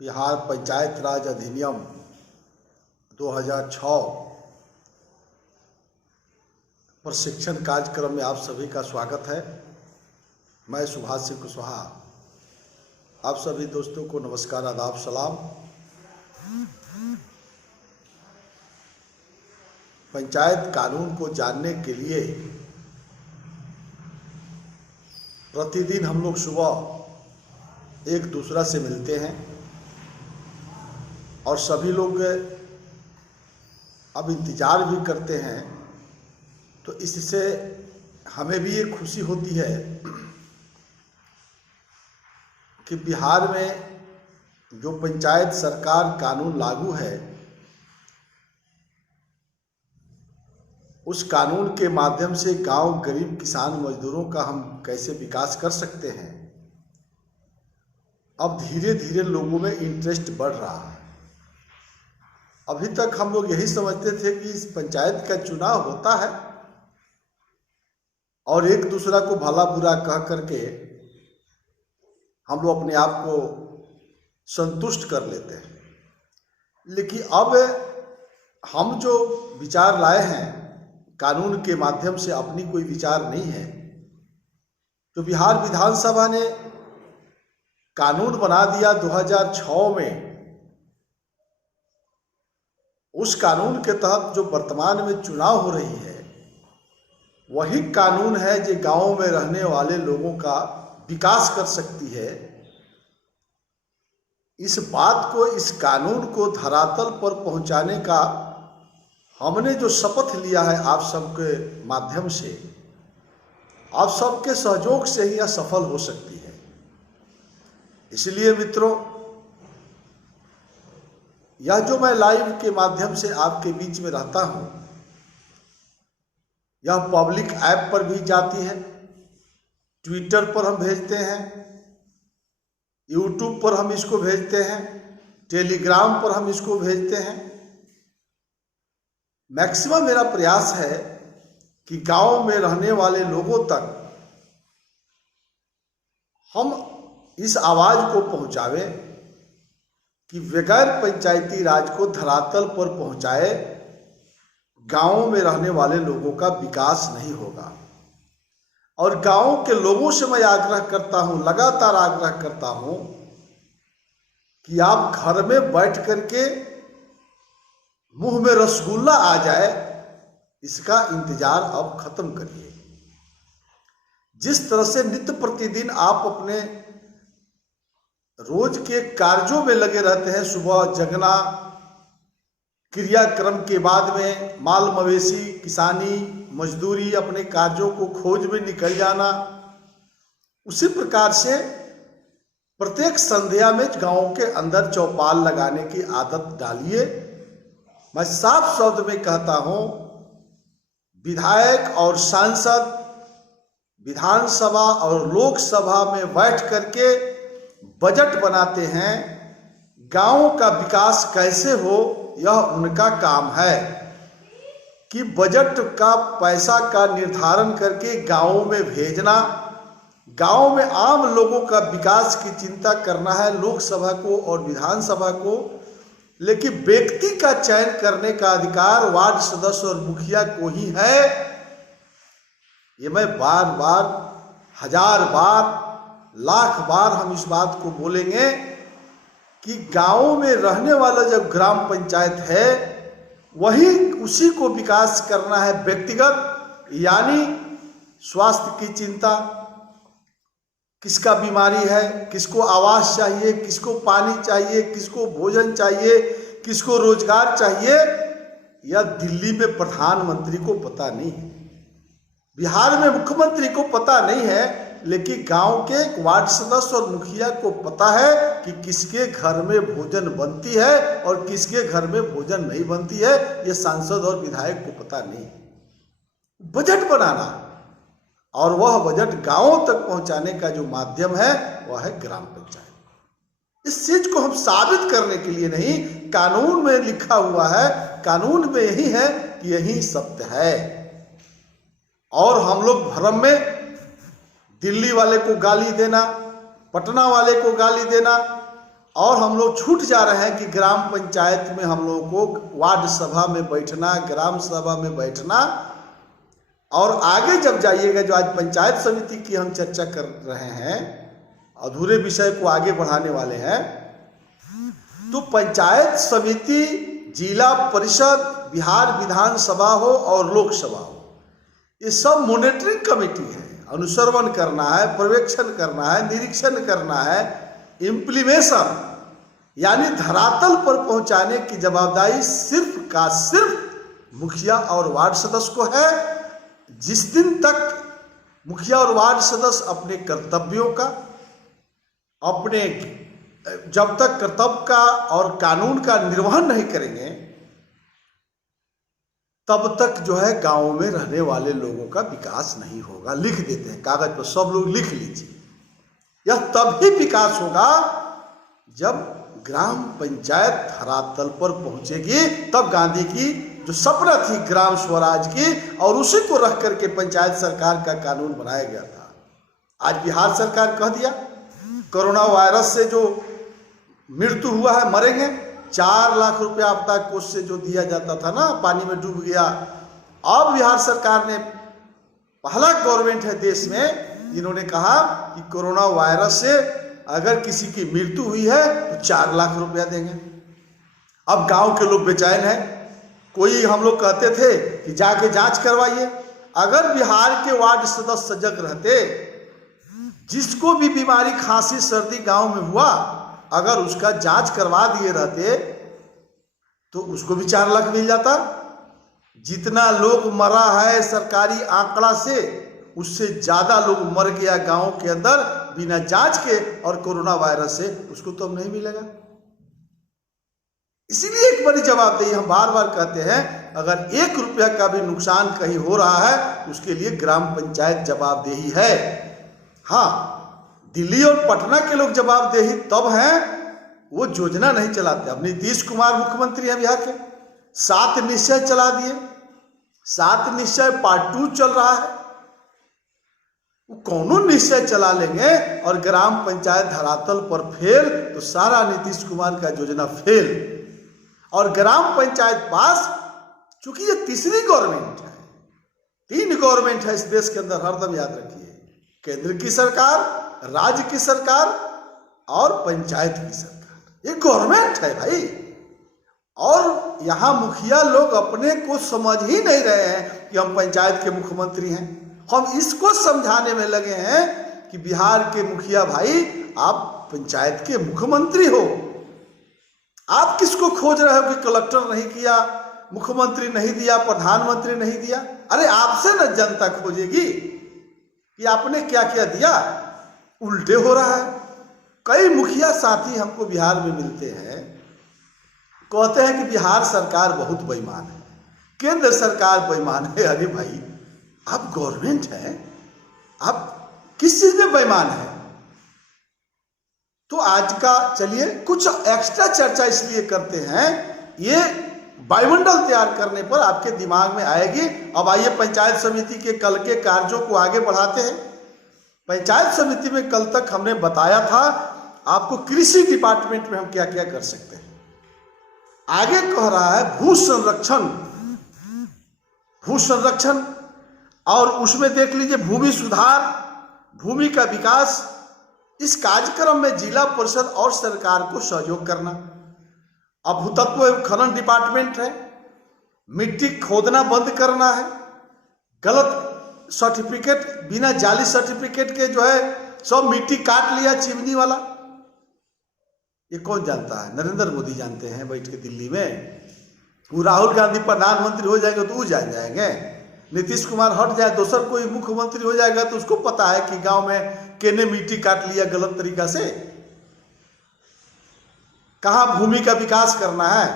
बिहार पंचायत राज अधिनियम 2006 प्रशिक्षण कार्यक्रम में आप सभी का स्वागत है। मैं सुभाष सिंह कुशवाहा आप सभी दोस्तों को नमस्कार, आदाब, सलाम। पंचायत कानून को जानने के लिए प्रतिदिन हम लोग सुबह एक दूसरा से मिलते हैं और सभी लोग अब इंतज़ार भी करते हैं। तो इससे हमें भी ये खुशी होती है कि बिहार में जो पंचायत सरकार कानून लागू है, उस कानून के माध्यम से गांव, गरीब, किसान, मजदूरों का हम कैसे विकास कर सकते हैं। अब धीरे धीरे लोगों में इंटरेस्ट बढ़ रहा है। अभी तक हम लोग यही समझते थे कि इस पंचायत का चुनाव होता है और एक दूसरा को भला बुरा कह करके हम लोग अपने आप को संतुष्ट कर लेते हैं। लेकिन अब हम जो विचार लाए हैं कानून के माध्यम से, अपनी कोई विचार नहीं है। तो बिहार विधानसभा ने कानून बना दिया 2006 में। उस कानून के तहत जो वर्तमान में चुनाव हो रही है, वही कानून है जो गांवों में रहने वाले लोगों का विकास कर सकती है। इस बात को, इस कानून को धरातल पर पहुंचाने का हमने जो शपथ लिया है आप सबके माध्यम से, आप सबके सहयोग से ही यह सफल हो सकती है। इसलिए मित्रों, यह जो मैं लाइव के माध्यम से आपके बीच में रहता हूं, यह पब्लिक ऐप पर भी जाती है, ट्विटर पर हम भेजते हैं, यूट्यूब पर हम इसको भेजते हैं, टेलीग्राम पर हम इसको भेजते हैं। मैक्सिमम मेरा प्रयास है कि गांव में रहने वाले लोगों तक हम इस आवाज को पहुंचावे कि बगैर पंचायती राज को धरातल पर पहुंचाए गांवों में रहने वाले लोगों का विकास नहीं होगा। और गांवों के लोगों से मैं आग्रह करता हूं, लगातार आग्रह करता हूं कि आप घर में बैठ करके मुंह में रसगुल्ला आ जाए, इसका इंतजार अब खत्म करिए। जिस तरह से नित्य प्रतिदिन आप अपने रोज के कार्यों में लगे रहते हैं, सुबह जगना, क्रियाक्रम के बाद में माल मवेशी, किसानी, मजदूरी, अपने कार्यों को खोज में निकल जाना, उसी प्रकार से प्रत्येक संध्या में गांव के अंदर चौपाल लगाने की आदत डालिए। मैं साफ शब्द में कहता हूं, विधायक और सांसद विधानसभा और लोकसभा में बैठ करके बजट बनाते हैं। गांव का विकास कैसे हो, यह उनका काम है कि बजट का पैसा का निर्धारण करके गांवों में भेजना, गांव में आम लोगों का विकास की चिंता करना है लोकसभा को और विधानसभा को। लेकिन व्यक्ति का चयन करने का अधिकार वार्ड सदस्य और मुखिया को ही है। ये मैं बार बार, हजार बार, लाख बार हम इस बात को बोलेंगे कि गांवों में रहने वाला जब ग्राम पंचायत है, वही उसी को विकास करना है व्यक्तिगत। यानी स्वास्थ्य की चिंता, किसका बीमारी है, किसको आवास चाहिए, किसको पानी चाहिए, किसको भोजन चाहिए, किसको रोजगार चाहिए, यह दिल्ली में प्रधानमंत्री को पता नहीं है, बिहार में मुख्यमंत्री को पता नहीं है। लेकिन गांव के वार्ड सदस्य और मुखिया को पता है कि किसके घर में भोजन बनती है और किसके घर में भोजन नहीं बनती है। यह सांसद और विधायक को पता नहीं। बजट बनाना और वह बजट गांवों तक पहुंचाने का जो माध्यम है वह है ग्राम पंचायत। इस चीज को हम साबित करने के लिए नहीं, कानून में लिखा हुआ है, कानून में यही है कि यही सत्य है। और हम लोग भ्रम में दिल्ली वाले को गाली देना, पटना वाले को गाली देना, और हम लोग छूट जा रहे हैं कि ग्राम पंचायत में हम लोगों को वार्ड सभा में बैठना, ग्राम सभा में बैठना, और आगे जब जाइएगा, जो आज पंचायत समिति की हम चर्चा कर रहे हैं, अधूरे विषय को आगे बढ़ाने वाले हैं, तो पंचायत समिति, जिला परिषद, बिहार विधानसभा हो और लोकसभा हो, ये सब मॉनिटरिंग कमेटी है। अनुश्रवण करना है, पर्यवेक्षण करना है, निरीक्षण करना है, इम्प्लीमेशन यानी धरातल पर पहुंचाने की जवाबदारी सिर्फ का सिर्फ मुखिया और वार्ड सदस्य को है। जिस दिन तक मुखिया और वार्ड सदस्य अपने कर्तव्यों का, अपने जब तक कर्तव्य का और कानून का निर्वहन नहीं करेंगे, तब तक जो है गांव में रहने वाले लोगों का विकास नहीं होगा। लिख देते हैं कागज पर, सब लोग लिख लीजिए, यह तभी विकास होगा जब ग्राम पंचायत धरातल पर पहुंचेगी। तब गांधी की जो सपना थी ग्राम स्वराज की, और उसी को रख करके पंचायत सरकार का कानून बनाया गया था। आज बिहार सरकार कह दिया कोरोना वायरस से जो मृत्यु हुआ है, मरेंगे, 4 लाख रुपया आपदा कोष से जो दिया जाता था ना, पानी में डूब गया। अब बिहार सरकार ने, पहला गवर्नमेंट है देश में जिन्होंने कहा कि कोरोना वायरस से अगर किसी की मृत्यु हुई है तो 4 लाख रुपया देंगे। अब गांव के लोग बेचैन हैं। कोई, हम लोग कहते थे कि जाके जांच करवाइए। अगर बिहार के वार्ड सदस्य सजग रहते, जिसको भी बीमारी, खांसी, सर्दी गांव में हुआ, अगर उसका जांच करवा दिए रहते तो उसको भी 4 लाख मिल जाता। जितना लोग मरा है सरकारी आंकड़ा से, उससे ज्यादा लोग मर गया गांव के अंदर बिना जांच के और कोरोना वायरस से, उसको तो अब नहीं मिलेगा। इसीलिए एक बड़ी जवाबदेही, हम बार बार कहते हैं, अगर 1 रुपया का भी नुकसान कहीं हो रहा है तो उसके लिए ग्राम पंचायत जवाबदेही है। हाँ, दिल्ली और पटना के लोग जवाबदेही तब हैं, वो योजना नहीं चलाते। अब नीतीश कुमार मुख्यमंत्री हैं बिहार के, 7 निश्चय चला दिए, 7 निश्चय पार्ट 2 चल रहा है। वो कौनों निश्चय चला लेंगे और ग्राम पंचायत धरातल पर फेल, तो सारा नीतीश कुमार का योजना फेल। और ग्राम पंचायत पास, चूंकि ये तीसरी गवर्नमेंट है, 3 गवर्नमेंट है इस देश के अंदर, हरदम याद रखिए, केंद्र की सरकार, राज्य की सरकार और पंचायत की सरकार। ये गवर्नमेंट है भाई। और यहाँ मुखिया लोग अपने को समझ ही नहीं रहे हैं कि हम पंचायत के मुख्यमंत्री हैं। हम इसको समझाने में लगे हैं कि बिहार के मुखिया भाई, आप पंचायत के मुख्यमंत्री हो। आप किसको खोज रहे हो कि कलेक्टर नहीं किया, मुख्यमंत्री नहीं दिया, प्रधानमंत्री नहीं दिया? अरे आपसे न जनता खोजेगी कि आपने क्या क्या दिया। उल्टे हो रहा है। कई मुखिया साथी हमको बिहार में मिलते हैं, कहते हैं कि बिहार सरकार बहुत बेईमान है, केंद्र सरकार बेईमान है। अरे भाई, आप गवर्नमेंट हैं, आप किस चीज में बेईमान है? तो आज का चलिए कुछ एक्स्ट्रा चर्चा इसलिए करते हैं, ये वायुमंडल तैयार करने पर आपके दिमाग में आएगी। अब आइए पंचायत समिति के कल के कार्यों को आगे बढ़ाते हैं। पंचायत समिति में कल तक हमने बताया था आपको कृषि डिपार्टमेंट में हम क्या क्या कर सकते हैं। आगे कह रहा है भू संरक्षण, और उसमें देख लीजिए भूमि सुधार, भूमि का विकास। इस कार्यक्रम में जिला परिषद और सरकार को सहयोग करना। अब भूतत्व एवं खनन डिपार्टमेंट है, मिट्टी खोदना बंद करना है, गलत सर्टिफिकेट, बिना जाली सर्टिफिकेट के जो है सब मिट्टी काट लिया, चिमनी वाला। ये कौन जानता है? नरेंद्र मोदी जानते हैं बैठ के दिल्ली में। वो राहुल गांधी प्रधानमंत्री हो जाएंगे तो वो जान जाएंगे। नीतीश कुमार हट जाए, दूसर कोई मुख्यमंत्री हो जाएगा तो उसको पता है कि गांव में केने मिट्टी काट लिया गलत तरीका से, कहां भूमि का विकास करना है,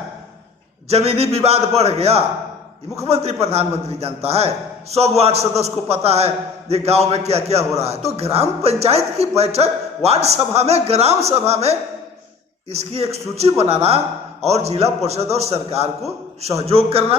जमीनी विवाद बढ़ गया, ये मुख्यमंत्री प्रधानमंत्री जानता है। सब वार्ड सदस्य को पता है ये गांव में क्या क्या हो रहा है। तो ग्राम पंचायत की बैठक वार्ड सभा में, ग्राम सभा में इसकी एक सूची बनाना और जिला परिषद और सरकार को सहयोग करना।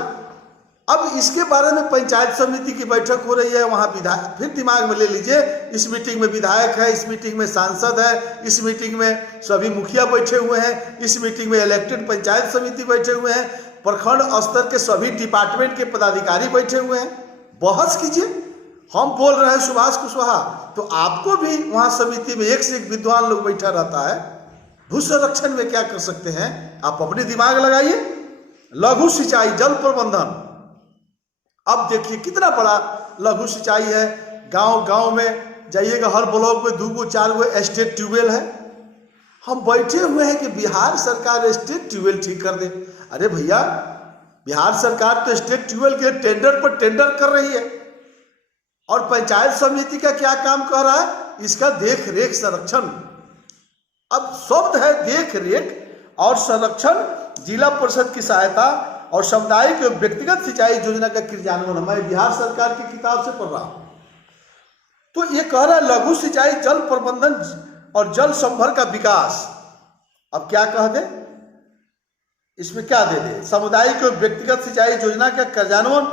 अब इसके बारे में पंचायत समिति की बैठक हो रही है, वहां विधायक, फिर दिमाग में ले लीजिए, इस मीटिंग में विधायक है, इस मीटिंग में सांसद है, इस मीटिंग में सभी मुखिया बैठे हुए हैं, इस मीटिंग में इलेक्टेड पंचायत समिति बैठे हुए हैं, प्रखंड स्तर के सभी डिपार्टमेंट के पदाधिकारी बैठे हुए हैं। बहस कीजिए। हम बोल रहे हैं सुभाष कुशवाहा, तो आपको भी वहां समिति में एक से एक विद्वान लोग बैठा रहता है। भू संरक्षण में क्या कर सकते हैं, आप अपने दिमाग लगाइए। लघु सिंचाई, जल प्रबंधन, अब देखिए कितना बड़ा लघु सिंचाई है। गांव गांव में जाइएगा, हर ब्लॉक में 2 4 स्टेट ट्यूबवेल है। हम बैठे हुए हैं कि बिहार सरकार स्टेट ट्यूबवेल ठीक कर दे। अरे भैया, बिहार सरकार तो स्टेट ट्यूबवेल के टेंडर पर टेंडर कर रही है, और पंचायत समिति का क्या काम कर रहा है, इसका देख रेख संरक्षण। अब शब्द है देख रेख और संरक्षण, जिला परिषद की सहायता और सामुदायिक व्यक्तिगत सिंचाई योजना का क्रियान्वयन। मैं बिहार सरकार की किताब से पढ़ रहा हूं, तो ये कह रहा है लघु सिंचाई, जल प्रबंधन और जल संभर का विकास। अब क्या कह दे, इसमें क्या दे दे, सामुदायिक और व्यक्तिगत सिंचाई योजना का क्रियान्वयन।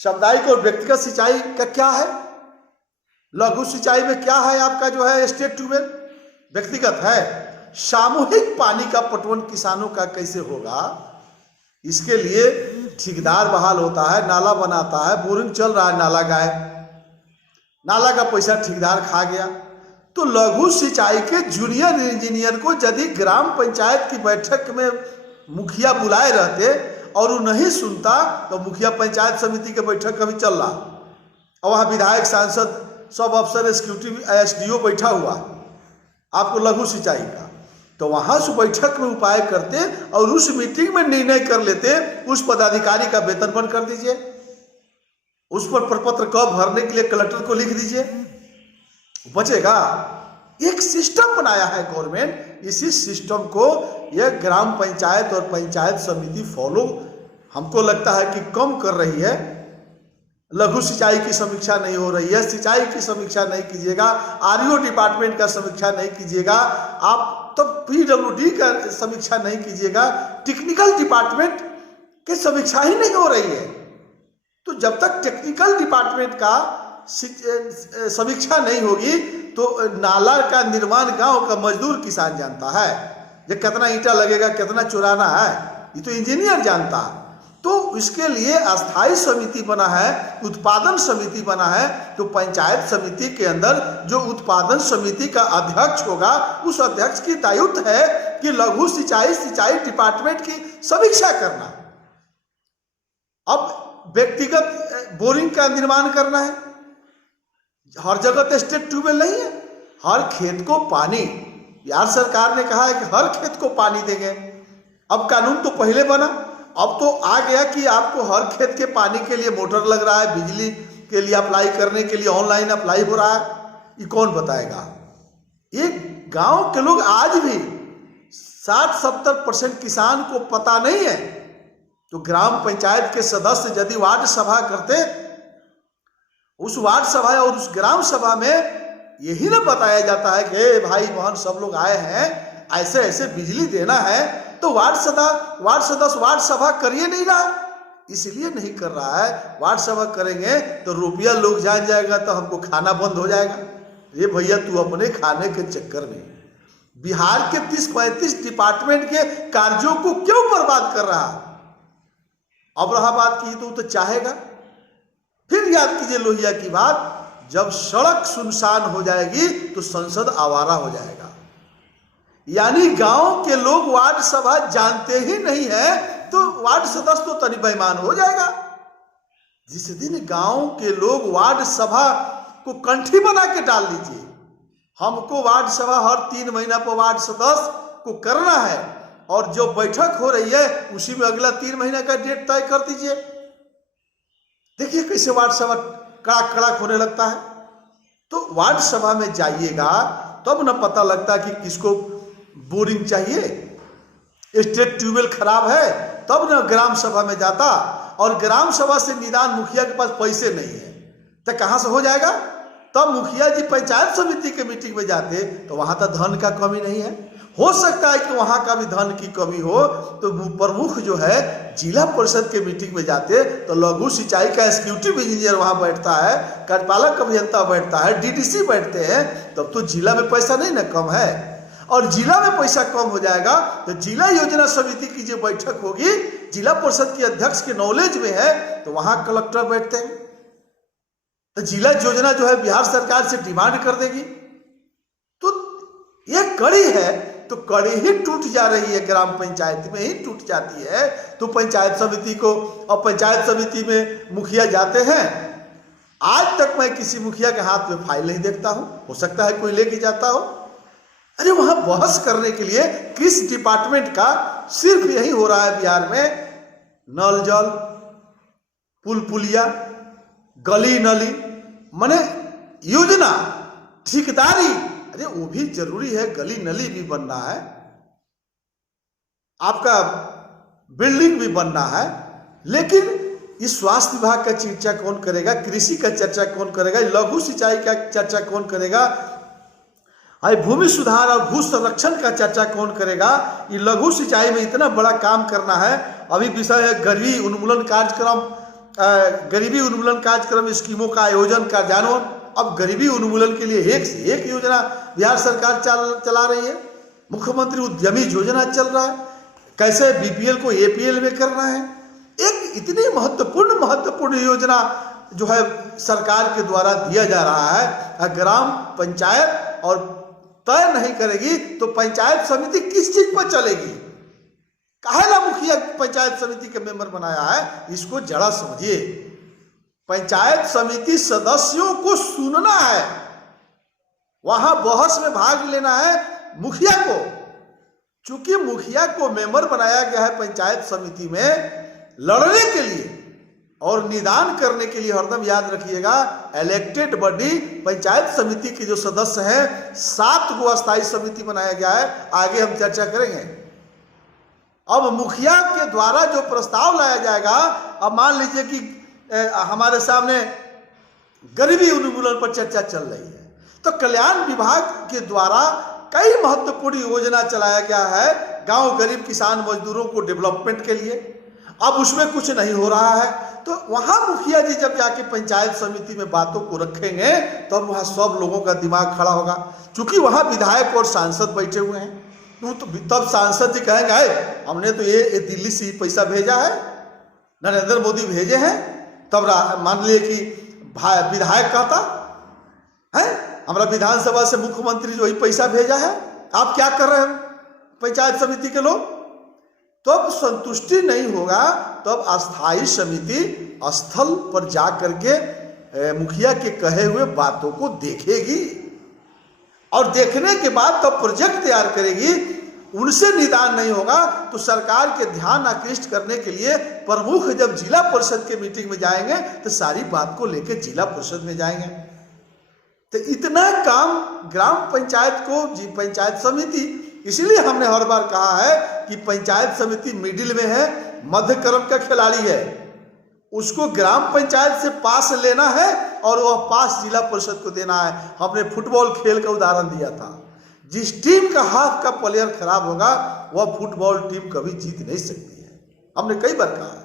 सामुदायिक और व्यक्तिगत सिंचाई का क्या है, लघु सिंचाई में क्या है आपका जो है स्टेट ट्यूबवेल, व्यक्तिगत है। सामूहिक पानी का पटवन किसानों का कैसे होगा, इसके लिए ठेकेदार बहाल होता है, नाला बनाता है, बोरिंग चल रहा है, नाला गायब, नाला का पैसा ठेकेदार खा गया। तो लघु सिंचाई के जूनियर इंजीनियर को यदि ग्राम पंचायत की बैठक में मुखिया बुलाए रहते और वो नहीं सुनता, तो मुखिया पंचायत समिति के बैठक अभी चल रहा, और वहाँ विधायक, सांसद, सब अफसर, एग्जीक्यूटिव, एसडीओ बैठा हुआ आपको लघु सिंचाई का, तो वहां से बैठक में उपाय करते और उस मीटिंग में निर्णय कर लेते, उस पदाधिकारी का वेतन बंद कर दीजिए, उस पर प्रपत्र कब भरने के लिए कलेक्टर को लिख दीजिए, बचेगा। एक सिस्टम बनाया है गवर्नमेंट, इसी सिस्टम को यह ग्राम पंचायत और पंचायत समिति फॉलो हमको लगता है कि कम कर रही है। लघु सिंचाई की समीक्षा नहीं हो रही है, सिंचाई की समीक्षा नहीं कीजिएगा, आरईओ डिपार्टमेंट का समीक्षा नहीं कीजिएगा, आप तो पीडब्ल्यूडी का समीक्षा नहीं कीजिएगा, टेक्निकल डिपार्टमेंट की समीक्षा ही नहीं हो रही है। तो जब तक टेक्निकल डिपार्टमेंट का समीक्षा नहीं होगी, तो नाला का निर्माण गांव का मजदूर किसान जानता है, ये कितना ईंटा लगेगा, कितना चुराना है, ये तो इंजीनियर जानता है। तो इसके लिए अस्थायी समिति बना है, उत्पादन समिति बना है। तो पंचायत समिति के अंदर जो उत्पादन समिति का अध्यक्ष होगा, उस अध्यक्ष की दायित्व है कि लघु सिंचाई, सिंचाई डिपार्टमेंट की समीक्षा करना। अब व्यक्तिगत बोरिंग का निर्माण करना है, हर जगह स्टेट ट्यूबवेल नहीं है, हर खेत को पानी, बिहार सरकार ने कहा है कि हर खेत को पानी देंगे। अब कानून तो पहले बना, अब तो आ गया कि आपको हर खेत के पानी के लिए मोटर लग रहा है, बिजली के लिए अप्लाई करने के लिए ऑनलाइन अप्लाई हो रहा है। ये कौन बताएगा? एक गांव के लोग आज भी 60-70% किसान को पता नहीं है। तो ग्राम पंचायत के सदस्य यदि वार्ड सभा करते, उस वार्ड सभा और उस ग्राम सभा में यही ना बताया जाता है कि हे भाई बहन सब लोग आए हैं, ऐसे ऐसे बिजली देना है, तो वार्ड सदस्य वार्ड सभा करिए नहीं रहा, इसलिए नहीं कर रहा है। वार्ड सभा करेंगे तो रुपया लोग जान जाएगा, तो हमको खाना बंद हो जाएगा। ये भैया तू अपने खाने के चक्कर में बिहार के 30-35 डिपार्टमेंट के कार्यों को क्यों बर्बाद कर रहा? अब रहा बात की तो चाहेगा। फिर याद कीजिए लोहिया की बात, जब सड़क सुनसान हो जाएगी तो संसद आवारा हो जाएगा। यानी गांव के लोग वार्ड सभा जानते ही नहीं है, तो वार्ड सदस्य तो तनी बेईमान हो जाएगा। जिस दिन गांव के लोग वार्ड सभा को कंठी बना के डाल लीजिए, हमको वार्ड सभा हर 3 महीना पर वार्ड सदस्य को करना है, और जो बैठक हो रही है उसी में अगला 3 महीना का डेट तय कर दीजिए। देखिए कैसे वार्ड सभा कड़ाक कड़ाक होने लगता है। तो वार्ड सभा में जाइएगा तब न पता लगता कि किसको बोरिंग चाहिए, स्टेट ट्यूबवेल खराब है, तब न ग्राम सभा में जाता, और ग्राम सभा से निदान मुखिया के पास पैसे नहीं है तो कहां से हो जाएगा? तब मुखिया जी पंचायत समिति के मीटिंग में जाते, तो वहां तो धन का कमी नहीं है, हो सकता है कि वहां का भी धन की कमी हो, तो प्रमुख जो है जिला परिषद के मीटिंग में जाते तो लघु सिंचाई का एग्जीक्यूटिव इंजीनियर वहां बैठता है, कार्यपालक अभियंता बैठता है, डीडीसी बैठते हैं, तब तो जिला में पैसा नहीं ना कम है। और जिला में पैसा कम हो जाएगा तो जिला योजना समिति की जो बैठक होगी, जिला परिषद के अध्यक्ष के नॉलेज में है, तो वहां कलेक्टर बैठते हैं, तो जिला योजना जो है बिहार सरकार से डिमांड कर देगी। तो ये कड़ी है, तो कड़ी ही टूट जा रही है, ग्राम पंचायत में ही टूट जाती है। तो पंचायत समिति को, और पंचायत समिति में मुखिया जाते हैं, आज तक मैं किसी मुखिया के हाथ में फाइल नहीं देखता हूं, हो सकता है कोई लेके जाता हो। अरे वहां बहस करने के लिए किस डिपार्टमेंट का सिर्फ यही हो रहा है बिहार में, नल जल, पुल पुलिया, गली नली, माने योजना, ठेकेदारी। अरे वो भी जरूरी है, गली नली भी बनना है, आपका बिल्डिंग भी बनना है, लेकिन इस स्वास्थ्य विभाग का चर्चा कौन करेगा, कृषि का चर्चा कौन करेगा, लघु सिंचाई का चर्चा कौन करेगा, भूमि सुधार और भू संरक्षण का चर्चा कौन करेगा। ये लघु सिंचाई में इतना बड़ा काम करना है। अभी विषय है गरीबी उन्मूलन कार्यक्रम, गरीबी उन्मूलन कार्यक्रम स्कीमों का आयोजन कार्यान्वयन। अब गरीबी उन्मूलन के लिए एक से एक योजना बिहार सरकार चला रही है। मुख्यमंत्री उद्यमी योजना चल रहा है, कैसे बीपीएल को एपीएल में करना है। एक इतनी महत्वपूर्ण योजना जो है सरकार के द्वारा दिया जा रहा है। ग्राम पंचायत और तय नहीं करेगी तो पंचायत समिति किस चीज पर चलेगी? काहेला मुखिया पंचायत समिति के मेंबर बनाया है, इसको जरा समझिए। पंचायत समिति सदस्यों को सुनना है, वहां बहस में भाग लेना है मुखिया को। चूंकि मुखिया को मेंबर बनाया गया है पंचायत समिति में लड़ने के लिए और निदान करने के लिए। हरदम याद रखिएगा, इलेक्टेड बॉडी पंचायत समिति के जो सदस्य हैं, 7 गो अस्थायी समिति बनाया गया है, आगे हम चर्चा करेंगे। अब मुखिया के द्वारा जो प्रस्ताव लाया जाएगा, अब मान लीजिए कि हमारे सामने गरीबी उन्मूलन पर चर्चा चल रही है, तो कल्याण विभाग के द्वारा कई महत्वपूर्ण योजना चलाया गया है गांव गरीब किसान मजदूरों को डेवलपमेंट के लिए। अब उसमें कुछ नहीं हो रहा है, तो वहां मुखिया जी जब जाके पंचायत समिति में बातों को रखेंगे तब तो वहां सब लोगों का दिमाग खड़ा होगा। क्योंकि वहां विधायक और सांसद बैठे हुए हैं, तो तब सांसद जी कहेंगे हमने तो ये दिल्ली से ही पैसा भेजा है, नरेंद्र मोदी भेजे हैं। तब मान लिए कि विधायक कहता है हमारा विधानसभा से मुख्यमंत्री जो ही पैसा भेजा है, आप क्या कर रहे हो पंचायत समिति के लोग? तब संतुष्टि नहीं होगा, तब अस्थायी समिति स्थल पर जा करके मुखिया के कहे हुए बातों को देखेगी और देखने के बाद तब प्रोजेक्ट तैयार करेगी। उनसे निदान नहीं होगा तो सरकार के ध्यान आकृष्ट करने के लिए प्रमुख जब जिला परिषद के मीटिंग में जाएंगे तो सारी बात को लेकर जिला परिषद में जाएंगे। तो इतना काम ग्राम पंचायत को पंचायत समिति, इसलिए हमने हर बार कहा है कि पंचायत समिति मिडिल में है, मध्य क्रम का खिलाड़ी है, उसको ग्राम पंचायत से पास लेना है और वह पास जिला परिषद को देना है। हमने फुटबॉल खेल का उदाहरण दिया था, जिस टीम का हाथ का प्लेयर खराब होगा वह फुटबॉल टीम कभी जीत नहीं सकती है, हमने कई बार कहा है।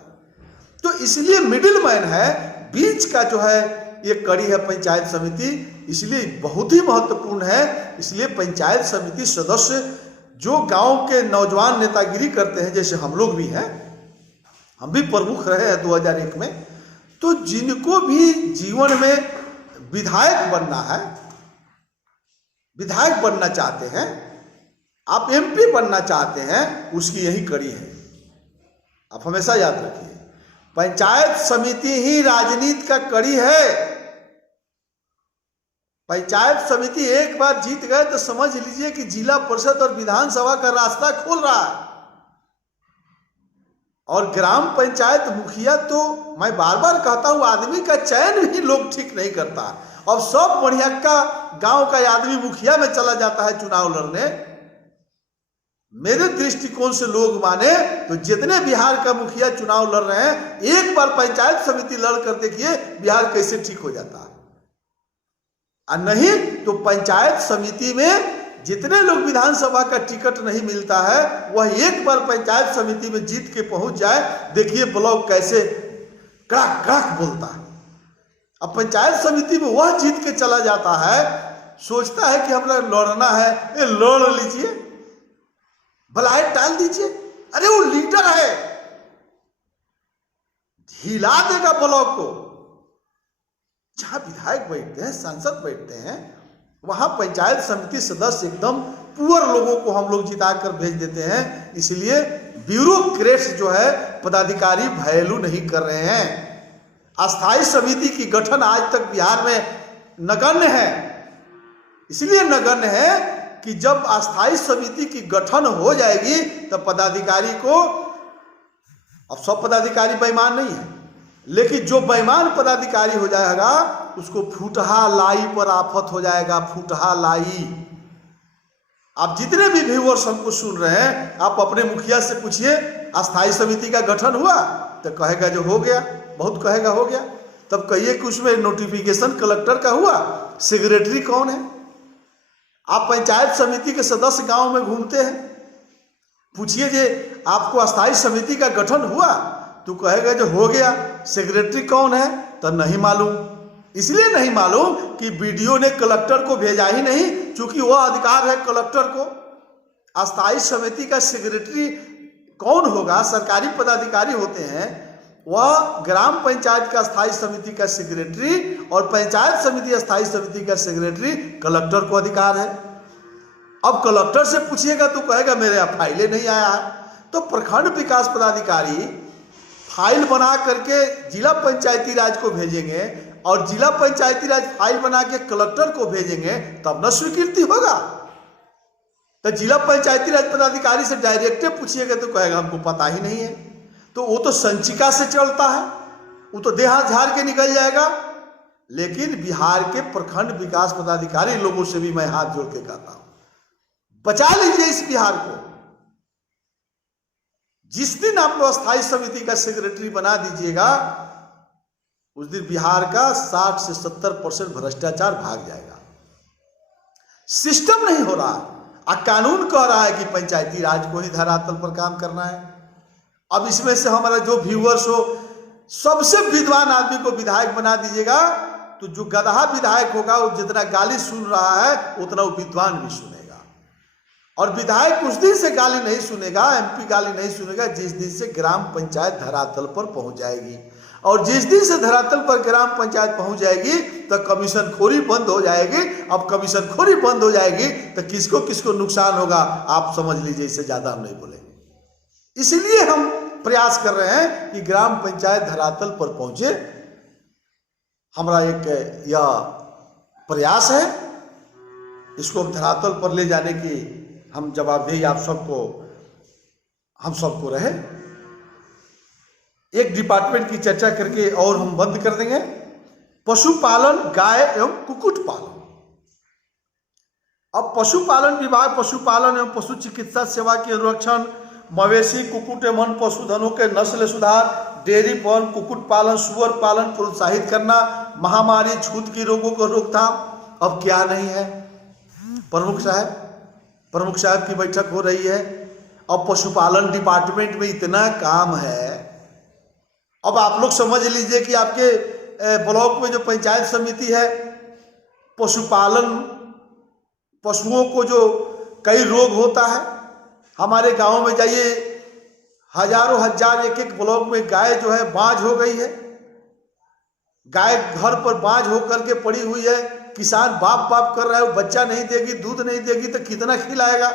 तो इसलिए मिडिल मैन है, बीच का जो है ये कड़ी है पंचायत समिति, इसलिए बहुत ही महत्वपूर्ण है। इसलिए पंचायत समिति सदस्य जो गांव के नौजवान नेतागिरी करते हैं, जैसे हम लोग भी हैं, हम भी प्रमुख रहे हैं 2001 में, तो जिनको भी जीवन में विधायक बनना है, विधायक बनना चाहते हैं, आप एमपी बनना चाहते हैं, उसकी यही कड़ी है। आप हमेशा याद रखिए, पंचायत समिति ही राजनीति का कड़ी है। पंचायत समिति एक बार जीत गए तो समझ लीजिए कि जिला परिषद और विधानसभा का रास्ता खुल रहा है। और ग्राम पंचायत मुखिया तो मैं बार बार कहता हूं, आदमी का चयन भी लोग ठीक नहीं करता। अब सब बढ़िया का गांव का आदमी मुखिया में चला जाता है चुनाव लड़ने। मेरे दृष्टिकोण से लोग माने तो जितने बिहार का मुखिया चुनाव लड़ रहे हैं, एक बार पंचायत समिति लड़ कर देखिए बिहार कैसे ठीक हो जाता है। और नहीं तो पंचायत समिति में जितने लोग विधानसभा का टिकट नहीं मिलता है वह एक बार पंचायत समिति में जीत के पहुंच जाए, देखिए ब्लॉक कैसे कड़ाक कड़ाक बोलता है। अब पंचायत समिति में वह जीत के चला जाता है, सोचता है कि हमरा लड़ना है, ये लड़ लीजिए, भलाई टाल दीजिए, अरे वो लीडर है, हिला देगा ब्लॉक को। जहां विधायक बैठते हैं, सांसद बैठते हैं, वहां पंचायत समिति सदस्य एकदम पुअर लोगों को हम लोग जिताकर भेज देते हैं। इसलिए ब्यूरोक्रेट्स जो है पदाधिकारी वैल्यू नहीं कर रहे हैं। अस्थाई समिति की गठन आज तक बिहार में नगण्य है। इसलिए नगण्य है कि जब अस्थाई समिति की गठन हो जाएगी तब पदाधिकारी को, अब सब पदाधिकारी बेईमान नहीं है, लेकिन जो बेईमान पदाधिकारी हो जाएगा उसको फूटहा लाई पर आफत हो जाएगा, फूटहा लाई। आप जितने भी व्यूअर्स हमको सुन रहे हैं, आप अपने मुखिया से पूछिए अस्थाई समिति का गठन हुआ, तो कहेगा जो हो गया, बहुत कहेगा हो गया। तब कहिए कि उसमें नोटिफिकेशन कलेक्टर का हुआ, सेक्रेटरी कौन है? आप पंचायत समिति के सदस्य गांव में घूमते हैं, पूछिए जे आपको अस्थाई समिति का गठन हुआ, तो कहेगा जो हो गया, सेक्रेटरी कौन है? तो नहीं मालूम। इसलिए नहीं मालूम कि बीडीओ ने कलेक्टर को भेजा ही नहीं, क्योंकि वह अधिकार है कलेक्टर को। अस्थाई समिति का सेक्रेटरी कौन होगा? सरकारी पदाधिकारी होते हैं, वह ग्राम पंचायत का अस्थाई समिति का सेक्रेटरी और पंचायत समिति अस्थाई समिति का सेक्रेटरी कलेक्टर को अधिकार है। अब कलेक्टर से पूछिएगा तो कहेगा मेरे यहाँ फाइलें नहीं आया है। तो प्रखंड विकास पदाधिकारी फाइल बना करके जिला पंचायती राज को भेजेंगे और जिला पंचायती राज फाइल बना के कलेक्टर को भेजेंगे, तब न स्वीकृति होगा। तो जिला पंचायती राज पदाधिकारी से डायरेक्ट पूछिएगा तो कहेगा हमको पता ही नहीं है। तो वो तो संचिका से चलता है, वो तो देह हाथ झाड़ के निकल जाएगा। लेकिन बिहार के प्रखंड विकास पदाधिकारी लोगों से भी मैं हाथ जोड़ के कहता हूं, बचा लीजिए इस बिहार को। जिस दिन आप लोग अस्थाई समिति का सेक्रेटरी बना दीजिएगा, उस दिन बिहार का 60 से 70% भ्रष्टाचार भाग जाएगा। सिस्टम नहीं हो रहा, कानून कह रहा है कि पंचायती राज को ही धरातल पर काम करना है। अब इसमें से हमारा जो व्यूअर्स हो, सबसे विद्वान आदमी को विधायक बना दीजिएगा, तो जो गधा विधायक होगा वो जितना गाली सुन रहा है उतना वो विद्वान भी सुनेगा। और विधायक उस दिन से गाली नहीं सुनेगा, एमपी गाली नहीं सुनेगा जिस दिन से ग्राम पंचायत धरातल पर पहुंच जाएगी। और जिस दिन से धरातल पर ग्राम पंचायत पहुंच जाएगी तो कमीशन खोरी बंद हो जाएगी। अब कमीशन खोरी बंद हो जाएगी तो किसको किसको नुकसान होगा आप समझ लीजिए, इससे ज्यादा हम नहीं बोलेंगे। इसलिए हम प्रयास कर रहे हैं कि ग्राम पंचायत धरातल पर पहुंचे। हमारा एक यह प्रयास है, इसको हम धरातल पर ले जाने की हम जवाबदेही आप सबको, हम सबको रहे। एक डिपार्टमेंट की चर्चा करके और हम बंद कर देंगे, पशुपालन, गाय एवं कुक्कुट पालन। अब पशुपालन विभाग पशुपालन एवं पशु चिकित्सा सेवा के अनुरक्षण, मवेशी, कुक्कुट एवं पशुधनों के नस्ल सुधार, डेयरी पालन, कुक्कुट पालन, सुअर पालन प्रोत्साहित करना, महामारी, छूत की रोगों को रोकथाम। अब क्या नहीं है? प्रमुख साहब की बैठक हो रही है। अब पशुपालन डिपार्टमेंट में इतना काम है। अब आप लोग समझ लीजिए कि आपके ब्लॉक में जो पंचायत समिति है, पशुपालन, पशुओं को जो कई रोग होता है, हमारे गांव में जाइए, हजारों हजार एक एक ब्लॉक में गाय जो है बांझ हो गई है। गाय घर पर बांझ होकर के पड़ी हुई है, किसान बाप बाप कर रहा है, वो बच्चा नहीं देगी, दूध नहीं देगी तो कितना खिलाएगा।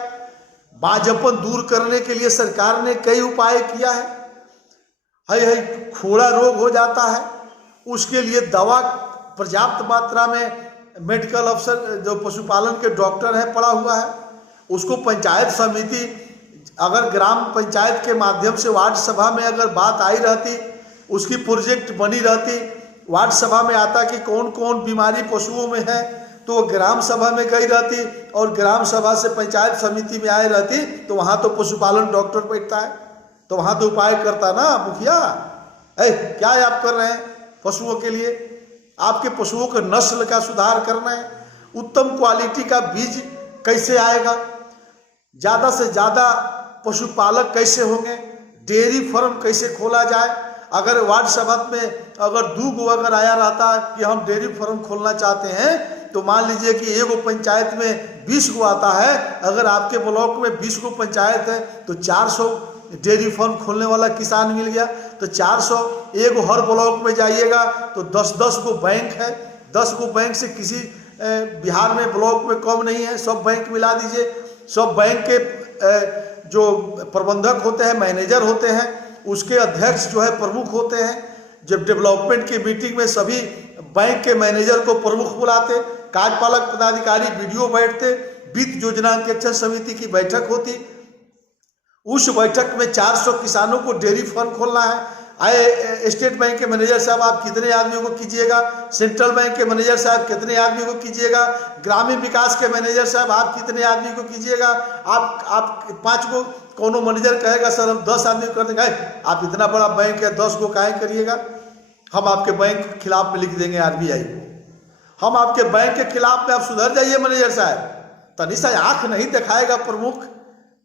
बांझपन दूर करने के लिए सरकार ने कई उपाय किया है। खोड़ा रोग हो जाता है, उसके लिए दवा पर्याप्त मात्रा में मेडिकल अफसर जो पशुपालन के डॉक्टर है पड़ा हुआ है, उसको पंचायत समिति अगर ग्राम पंचायत के माध्यम से वार्ड सभा में अगर बात आई रहती, उसकी प्रोजेक्ट बनी रहती, वार्ड सभा में आता कि कौन कौन बीमारी पशुओं में है, तो वो ग्राम सभा में गई रहती और ग्राम सभा से पंचायत समिति में आए रहती, तो वहाँ तो पशुपालन डॉक्टर बैठता है, तो वहाँ तो उपाय करता ना मुखिया, क्या आप कर रहे हैं पशुओं के लिए? आपके पशुओं के नस्ल का सुधार करना है, उत्तम क्वालिटी का बीज कैसे आएगा, ज़्यादा से ज़्यादा पशुपालक कैसे होंगे, डेयरी फार्म कैसे खोला जाए। अगर वार्ड सभा में अगर 2 गो अगर आया रहता कि हम डेयरी फार्म खोलना चाहते हैं, तो मान लीजिए कि एगो पंचायत में 20 गो आता है, अगर आपके ब्लॉक में 20 गो पंचायत है तो 400 डेयरी फार्म खोलने वाला किसान मिल गया। तो 400 एगो हर ब्लॉक में जाइएगा तो 10-10 गो बैंक है, 10 गो बैंक से किसी बिहार में ब्लॉक में कम नहीं है, सब बैंक मिला दीजिए। सब बैंक के जो प्रबंधक होते हैं, मैनेजर होते हैं, उसके अध्यक्ष जो है प्रमुख होते हैं। जब डेवलपमेंट की मीटिंग में सभी बैंक के मैनेजर को प्रमुख बुलाते, कार्यपालक पदाधिकारी वीडियो बैठते, वित्त योजना अंकेक्षण समिति की बैठक होती। उस बैठक में 400 किसानों को डेयरी फार्म खोलना है। आए स्टेट बैंक के मैनेजर साहब आप कितने आदमियों को कीजिएगा, सेंट्रल बैंक के मैनेजर साहब कितने आदमी को कीजिएगा, ग्रामीण विकास के मैनेजर साहब आप कितने आदमी को कीजिएगा। आप 5 को कोनो मैनेजर कहेगा सर हम 10 आदमी को कर देंगे, आप इतना बड़ा बैंक है 10 को काहे करिएगा, हम आपके बैंक के खिलाफ में लिख देंगे RBI को, हम आपके बैंक के खिलाफ में आप सुधर जाइए मैनेजर साहब। तनी सा आँख नहीं दिखाएगा प्रमुख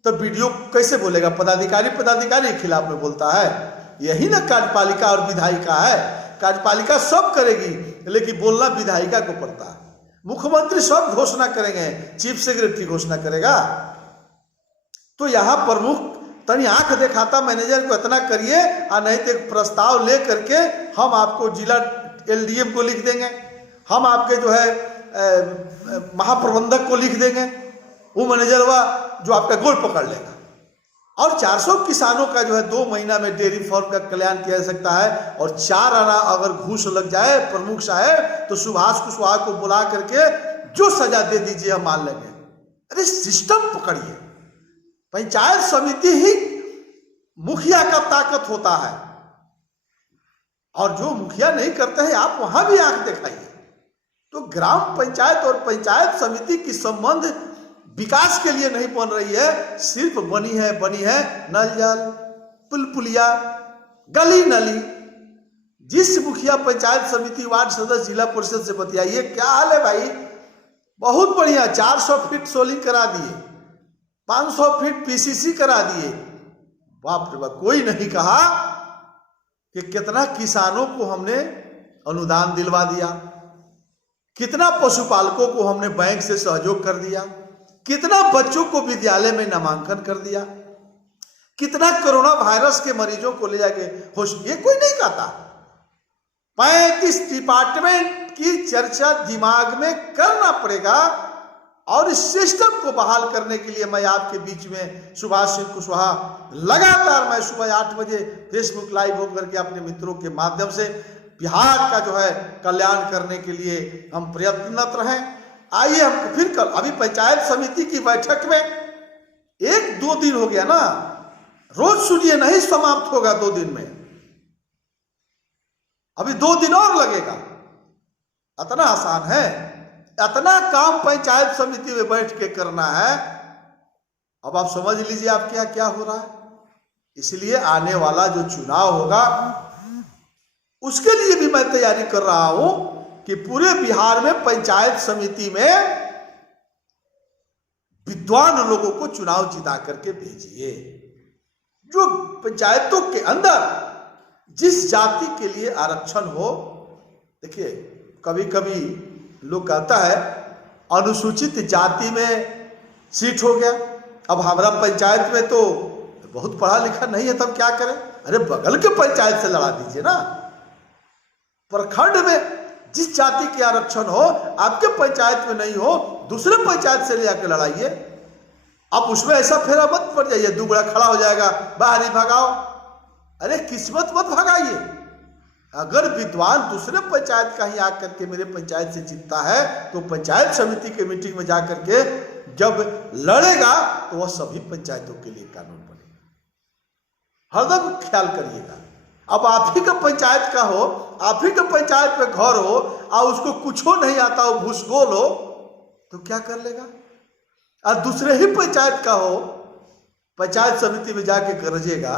तो वीडियो कैसे बोलेगा, पदाधिकारी के खिलाफ में बोलता है। यही ना कार्यपालिका और विधायिका है। कार्यपालिका सब करेगी लेकिन बोलना विधायिका को पड़ता है। मुख्यमंत्री सब घोषणा करेंगे, चीफ सेक्रेटरी घोषणा करेगा। तो यहाँ प्रमुख तनी आंख दिखाता मैनेजर को इतना करिए, और नहीं तो एक प्रस्ताव ले करके हम आपको जिला LDM को लिख देंगे, हम आपके जो है महाप्रबंधक को लिख देंगे, वो मैनेजर हुआ जो आपका गोल पकड़ लेगा। और 400 किसानों का जो है 2 महीना में डेयरी फार्म का कल्याण किया जा सकता है। और 4 आना अगर घूस लग जाए प्रमुख साहब तो सुभाष कुशवाहा को बुला करके जो सजा दे दीजिए हम मान लेंगे। अरे सिस्टम पकड़िए। पंचायत समिति ही मुखिया का ताकत होता है, और जो मुखिया नहीं करते हैं आप वहां भी आंख दिखाइए। तो ग्राम पंचायत और पंचायत समिति की संबंध विकास के लिए नहीं बन रही है, सिर्फ बनी है नल जल, पुल पुलिया, गली नली। जिस मुखिया पंचायत समिति वार्ड सदस्य जिला परिषद से बतियाइए, क्या हाल है भाई, बहुत बढ़िया 400 फीट सोलिंग करा दिए, 500 फीट PCC करा दिए। बाप रे बाप, कोई नहीं कहा कि कितना किसानों को हमने अनुदान दिलवा दिया, कितना पशुपालकों को हमने बैंक से सहयोग कर दिया, कितना बच्चों को विद्यालय में नामांकन कर दिया, कितना कोरोना वायरस के मरीजों को ले जाके ये कोई नहीं कहता। 35 डिपार्टमेंट की चर्चा दिमाग में करना पड़ेगा। और इस सिस्टम को बहाल करने के लिए मैं आपके बीच में सुभाष सिंह कुशवाहा लगातार मैं सुबह 8 बजे फेसबुक लाइव होकर के अपने मित्रों के माध्यम से बिहार का जो है कल्याण करने के लिए हम प्रयत्नरत रहें। आइए हम फिर कल, अभी पंचायत समिति की बैठक में 1-2 दिन हो गया ना, रोज सुनिए, नहीं समाप्त होगा 2 दिन में, अभी 2 दिन और लगेगा। इतना आसान है, इतना काम पंचायत समिति में बैठ के करना है। अब आप समझ लीजिए आप क्या क्या हो रहा है। इसलिए आने वाला जो चुनाव होगा उसके लिए भी मैं तैयारी कर रहा हूं कि पूरे बिहार में पंचायत समिति में विद्वान लोगों को चुनाव जिता करके भेजिए, जो पंचायतों के अंदर जिस जाति के लिए आरक्षण हो। देखिए कभी कभी लोग कहता है अनुसूचित जाति में सीट हो गया, अब हमारा पंचायत में तो बहुत पढ़ा लिखा नहीं है, तब क्या करें। अरे बगल के पंचायत से लड़ा दीजिए ना, प्रखंड में जिस जाति के आरक्षण हो आपके पंचायत में नहीं हो, दूसरे पंचायत से ले आकर लड़ाइए। अब उसमें ऐसा फेरा मत पड़ जाइए, दुगड़ा खड़ा हो जाएगा, बाहर ही भगाओ। अरे किस्मत मत भगाइए। अगर विद्वान दूसरे पंचायत का ही आकर के मेरे पंचायत से जीतता है तो पंचायत समिति के मीटिंग में जाकर के जब लड़ेगा तो वह सभी पंचायतों के लिए कानून बनेगा। हरदम ख्याल करिएगा। अब आप ही का पंचायत का हो, आप ही का पंचायत में घर हो और उसको कुछ हो नहीं आता, वो भूसगोल हो, तो क्या कर लेगा। और दूसरे ही पंचायत का हो, पंचायत समिति में जाके गरजेगा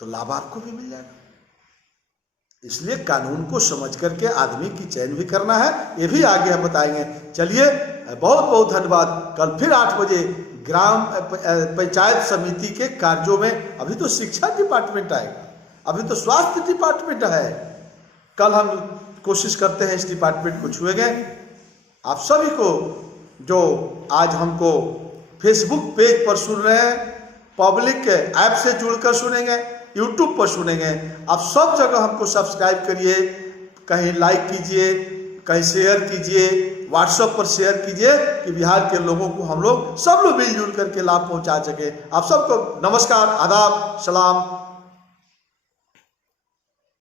तो लाभ आपको भी मिल जाएगा। इसलिए कानून को समझ करके आदमी की चयन भी करना है, ये भी आगे हम बताएंगे। चलिए, बहुत बहुत धन्यवाद। कल फिर 8 बजे ग्राम पंचायत समिति के कार्यों में, अभी तो शिक्षा डिपार्टमेंट आएगा, अभी तो स्वास्थ्य डिपार्टमेंट है, कल हम कोशिश करते हैं इस डिपार्टमेंट को छुएंगे। आप सभी को जो आज हमको फेसबुक पेज पर सुन रहे हैं, पब्लिक के ऐप से जुड़कर सुनेंगे, यूट्यूब पर सुनेंगे, आप सब जगह हमको सब्सक्राइब करिए, कहीं लाइक कीजिए, कहीं शेयर कीजिए, व्हाट्सएप पर शेयर कीजिए कि बिहार के लोगों को हम लोग सब लोग मिलजुल करके लाभ पहुंचा सके। आप सबको नमस्कार, आदाब, सलाम।